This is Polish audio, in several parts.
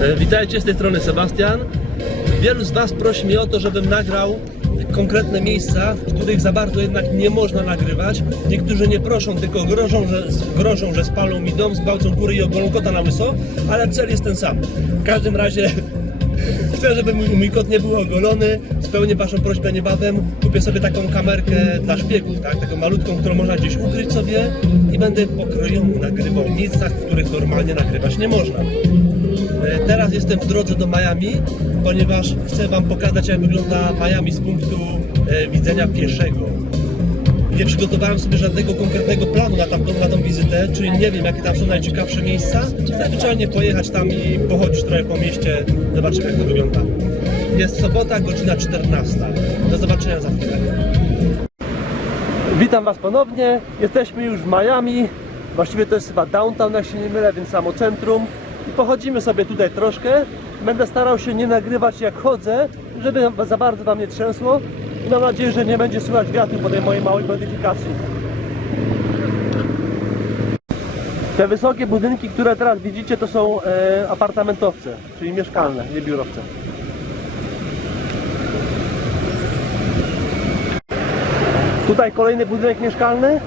E, Witajcie, z tej strony Sebastian. Wielu z Was prosi mnie o to, żebym nagrał konkretne miejsca, w których za bardzo jednak nie można nagrywać. Niektórzy nie proszą, tylko grożą, że, grożą, że spalą mi dom, zgwałcą góry i ogolą kota na łyso, ale cel jest ten sam. W każdym razie chcę, żeby mój, mój kot nie był ogolony. Spełnię Waszą prośbę niebawem. Kupię sobie taką kamerkę dla szpiegów, tak? taką malutką, którą można gdzieś ukryć sobie i będę pokrojony nagrywał w miejscach, w których normalnie nagrywać nie można. E, Teraz jestem w drodze do Miami, ponieważ chcę Wam pokazać, jak wygląda Miami z punktu e, widzenia pieszego. Nie przygotowałem sobie żadnego konkretnego planu na, tamtą, na tą wizytę, czyli nie wiem, jakie tam są najciekawsze miejsca. Zwyczajnie pojechać tam i pochodzić trochę po mieście, zobaczymy, jak to wygląda. Jest sobota, godzina 14. Do zobaczenia za chwilę. Witam Was ponownie. Jesteśmy już w Miami. Właściwie to jest chyba downtown, jak się nie mylę, więc samo centrum. I pochodzimy sobie tutaj troszkę. Będę starał się nie nagrywać jak chodzę, żeby za bardzo Wam nie trzęsło. I mam nadzieję, że nie będzie słychać wiatru po tej mojej małej modyfikacji. Te wysokie budynki, które teraz widzicie, to są e, apartamentowce, czyli mieszkalne, nie biurowce. Tutaj kolejny budynek mieszkalny.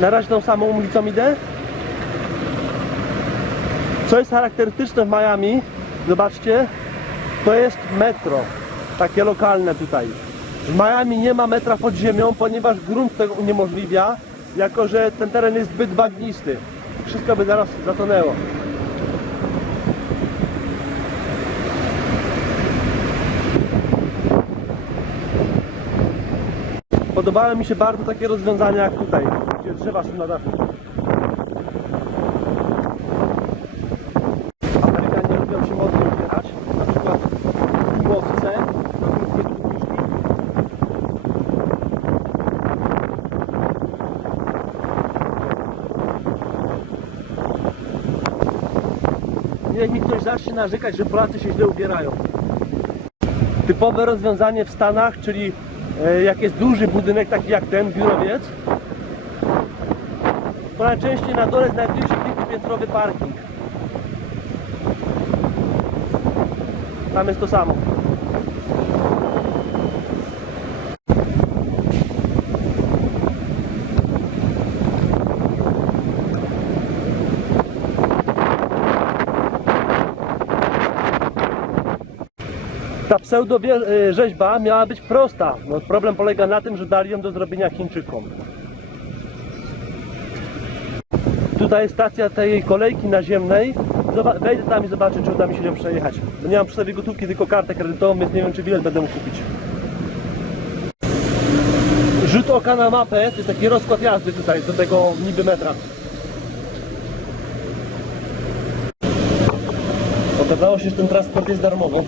Na razie tą samą ulicą idę. Co jest charakterystyczne w Miami, zobaczcie, to jest metro, takie lokalne tutaj. W Miami nie ma metra pod ziemią, ponieważ grunt tego uniemożliwia, jako że ten teren jest zbyt bagnisty. Wszystko by zaraz zatonęło. Podobały mi się bardzo takie rozwiązania jak tutaj, gdzie drzewa są na dachu. Ktoś zacznie narzekać, że Polacy się źle ubierają. Typowe rozwiązanie w Stanach, czyli e, jak jest duży budynek taki jak ten, biurowiec, to najczęściej na dole jest najbliższy kilkupiętrowy parking. Tam jest to samo. Ta pseudo y, rzeźba miała być prosta. No, problem polega na tym, że dali ją do zrobienia Chińczykom. Tutaj jest stacja tej kolejki naziemnej. Wejdę tam i zobaczę, czy uda mi się nią przejechać. Bo nie mam przy sobie gotówki, tylko kartę kredytową, więc nie wiem, czy bilet będę mógł kupić. Rzut oka na mapę, to jest taki rozkład jazdy tutaj, do tego niby metra. Okazało się, że ten transport jest darmowy.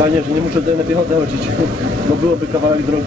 Fajnie, że nie muszę tutaj na piechotę chodzić, bo byłoby kawałek drogi.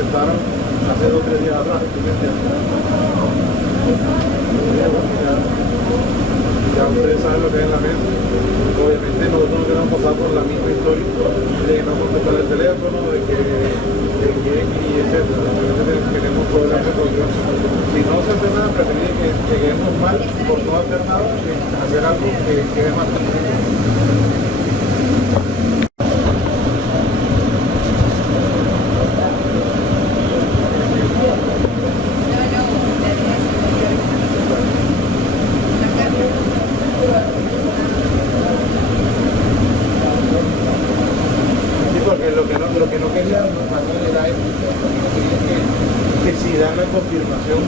Aceptaron hace dos o tres días atrás. Ya, ustedes saben lo que hay en la mente. Obviamente nosotros no queremos pasar por la misma historia de no contestar el teléfono, de que de quién y. Obviamente tenemos problemas de control. Si no se hace nada, preferiría que lleguemos mal por no hacer nada que hacer algo que quede más tranquilo. Sí, porque lo que no, lo que no quería Manuel era esto, quería que, que si dan la confirmación,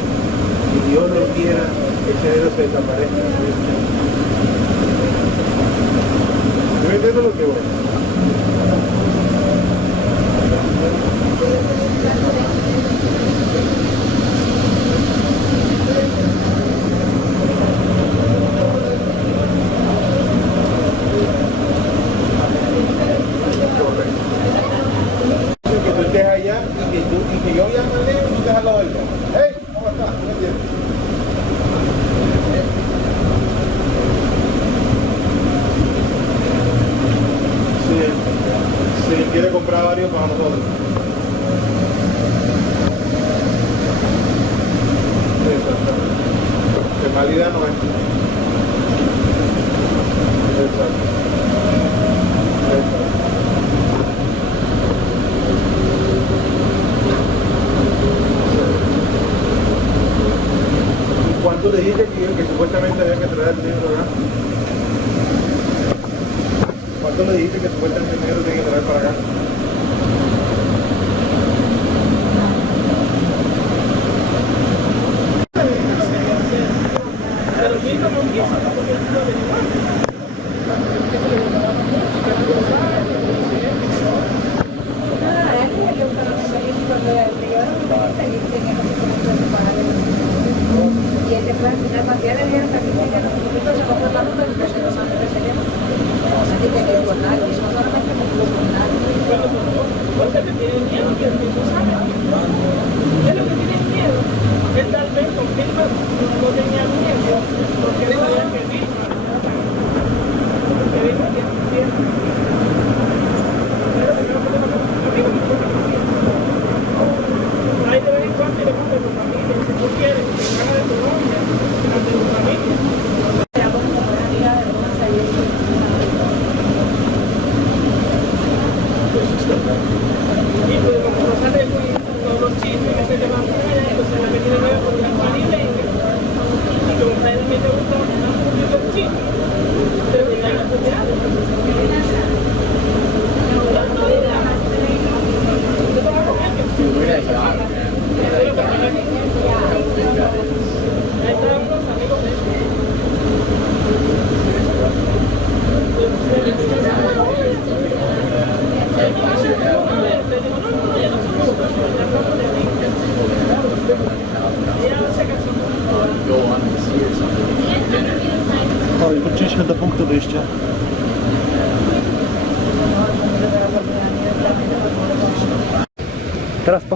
y Dios lo quiera, ese dedo se desaparezca. ¿Yo entiendo lo que voy? que tú estés allá y que, tú, y que yo al negro y tú estés al lado del si, si quiere comprar varios para nosotros. Tiene que traer para acá?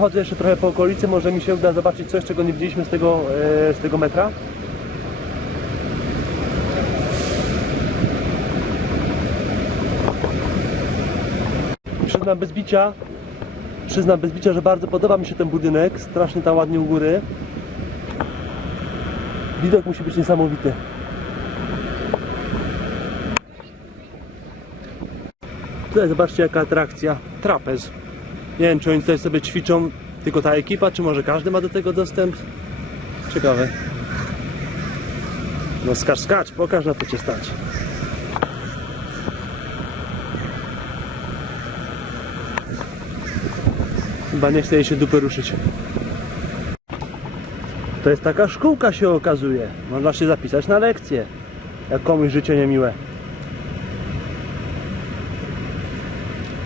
Pochodzę jeszcze trochę po okolicy, może mi się uda zobaczyć coś, czego nie widzieliśmy z tego, e, z tego metra. Przyznam bez bicia, przyznam bez bicia, że bardzo podoba mi się ten budynek, strasznie tam ładnie u góry. Widok musi być niesamowity. Tutaj zobaczcie jaka atrakcja, trapez. Nie wiem czy oni tutaj sobie ćwiczą tylko ta ekipa, czy może każdy ma do tego dostęp. Ciekawe. No skacz, skacz, pokaż na to cię stać. Chyba nie chce jej się dupy ruszyć. To jest taka szkółka się okazuje. Można się zapisać na lekcję. Jak komuś życie niemiłe.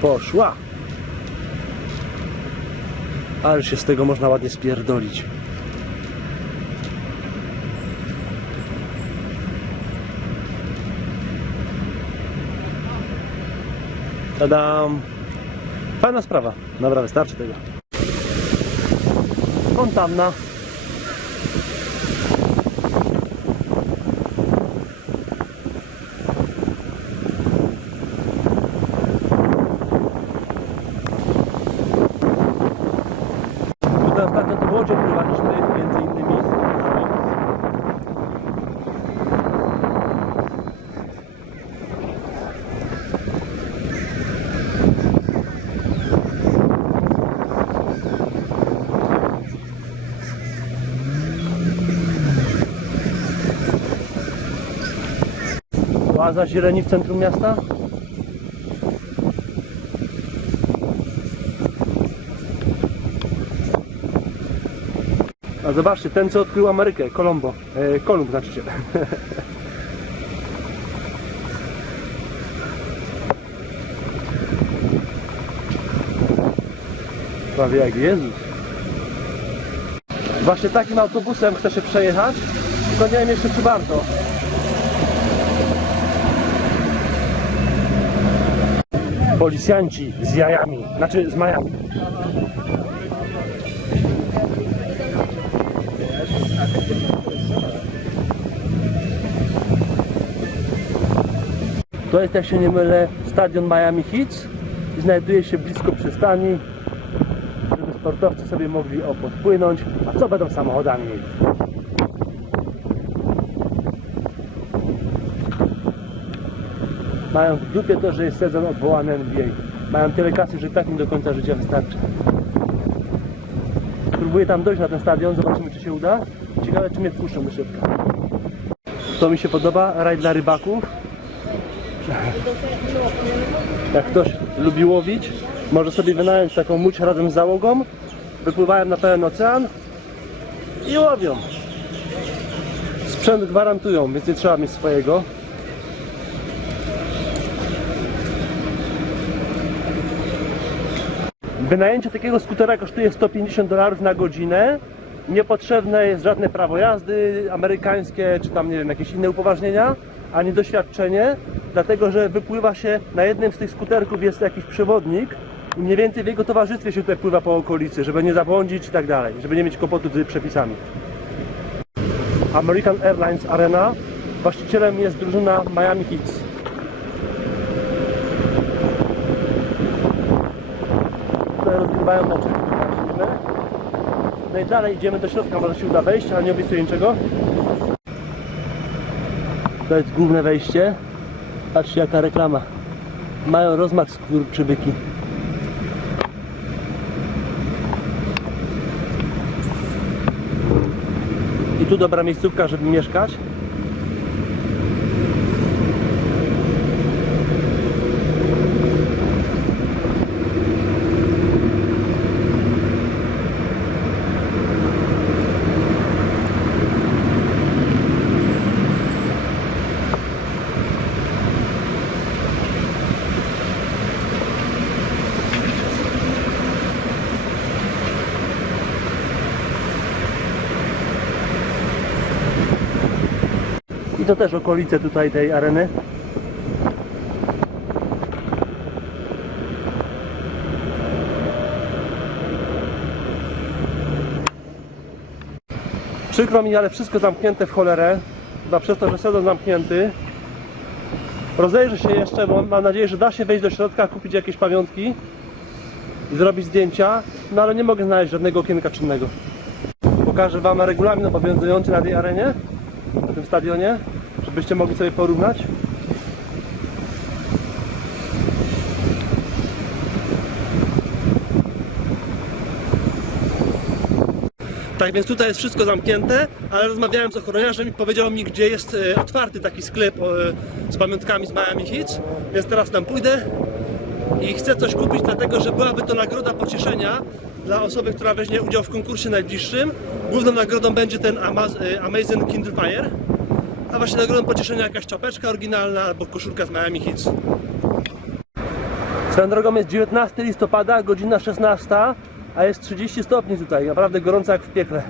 Poszła. Ale się z tego można ładnie spierdolić. Tadam. Fajna sprawa. Dobra, wystarczy tego. Fontanna. Łaza zieleni w centrum miasta? A zobaczcie, ten co odkrył Amerykę, Colombo. E, Kolumb znaczy się. Prawie jak Jezus. Właśnie takim autobusem chcę się przejechać, tylko nie wiem jeszcze czy warto. Policjanci z jajami, znaczy z majami. To jest, jak się nie mylę, stadion Miami Heat i znajduje się blisko przystani, żeby sportowcy sobie mogli o podpłynąć. A co będą samochodami? Mają w dupie to, że jest sezon odwołany NBA. Mają tyle kasy, że tak im do końca życia wystarczy. Spróbuję tam dojść na ten stadion, zobaczymy czy się uda. Ciekawe czy mnie wpuszczą do środka. To mi się podoba, raj dla rybaków. Jak ktoś lubi łowić, może sobie wynająć taką łódź razem z załogą. Wypływają na pełen ocean i łowią. Sprzęt gwarantują, więc nie trzeba mieć swojego. Wynajęcie takiego skutera kosztuje 150 dolarów na godzinę. Niepotrzebne jest żadne prawo jazdy amerykańskie, czy tam nie wiem, jakieś inne upoważnienia, ani doświadczenie, dlatego że wypływa się na jednym z tych skuterków jest jakiś przewodnik i mniej więcej w jego towarzystwie się tutaj pływa po okolicy, żeby nie zabłądzić i tak dalej, żeby nie mieć kłopotu z przepisami. American Airlines Arena. Właścicielem jest drużyna Miami Heat. Mecze. Widzimy. No i dalej idziemy do środka, może się uda wejść, ale nie obiecuję niczego. To jest główne wejście. Patrzcie jaka reklama. Mają rozmach skurczybyki. I tu dobra miejscówka, żeby mieszkać. to też okolice tutaj tej areny. Przykro mi, ale wszystko zamknięte w cholerę. Chyba przez to, że sezon zamknięty. Rozejrzę się jeszcze, bo mam nadzieję, że da się wejść do środka, kupić jakieś pamiątki i zrobić zdjęcia, no ale nie mogę znaleźć żadnego okienka czynnego. Pokażę Wam regulamin obowiązujący na tej arenie, na tym stadionie żebyście mogli sobie porównać. Tak więc tutaj jest wszystko zamknięte, ale rozmawiałem z ochroniarzem i powiedział mi, gdzie jest e, otwarty taki sklep e, z pamiątkami z Miami Heat, więc teraz tam pójdę i chcę coś kupić, dlatego że byłaby to nagroda pocieszenia dla osoby, która weźmie udział w konkursie najbliższym. Główną nagrodą będzie ten e, Amazing Kindle Fire, a właśnie nagrodą pocieszenia jakaś czapeczka oryginalna albo koszulka z Miami Heat. Swoją drogą jest 19 listopada, godzina 16, a jest 30 stopni tutaj, naprawdę gorąco jak w piekle.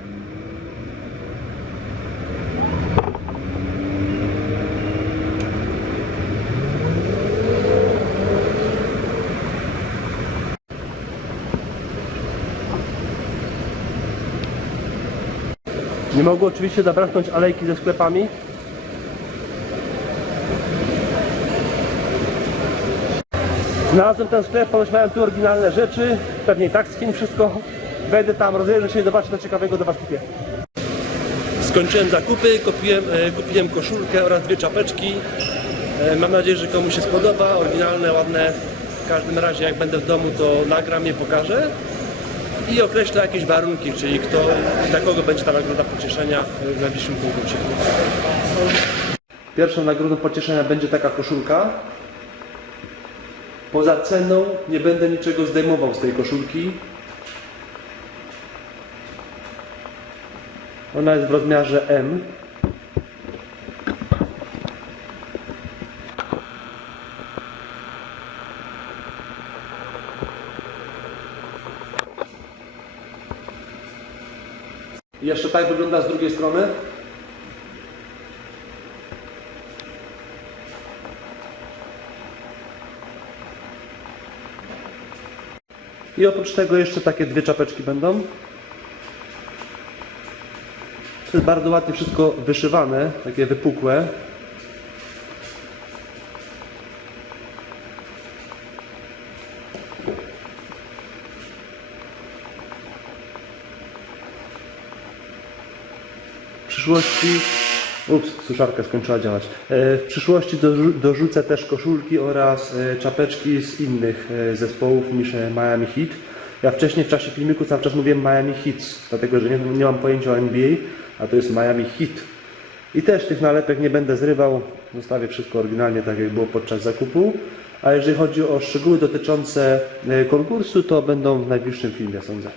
Nie mogło oczywiście zabraknąć alejki ze sklepami. Znalazłem ten sklep, ponoć mają tu oryginalne rzeczy, pewnie i tak z Chin wszystko. Będę tam, rozejrzę się i zobaczę co ciekawego do Was kupię. Skończyłem zakupy, kupiłem, e, kupiłem koszulkę oraz dwie czapeczki. E, Mam nadzieję, że komuś się spodoba, oryginalne, ładne. W każdym razie jak będę w domu to nagram je, pokażę i określę jakieś warunki, czyli kto, dla kogo będzie ta nagroda pocieszenia w najbliższym konkursie. Pierwszą nagrodą pocieszenia będzie taka koszulka. Poza ceną nie będę niczego zdejmował z tej koszulki. Ona jest w rozmiarze M. I Jeszcze tak wygląda z drugiej strony. I oprócz tego jeszcze takie dwie czapeczki będą. To jest bardzo ładnie wszystko wyszywane, takie wypukłe. W przyszłości. Ups, suszarka skończyła działać. E, W przyszłości dorzu- dorzucę też koszulki oraz e, czapeczki z innych e, zespołów niż Miami Heat. Ja wcześniej w czasie filmiku cały czas mówiłem Miami Heats, dlatego że nie, nie mam pojęcia o NBA, a to jest Miami Heat. I też tych nalepek nie będę zrywał, zostawię wszystko oryginalnie tak jak było podczas zakupu. A jeżeli chodzi o szczegóły dotyczące konkursu, to będą w najbliższym filmie, sądzę.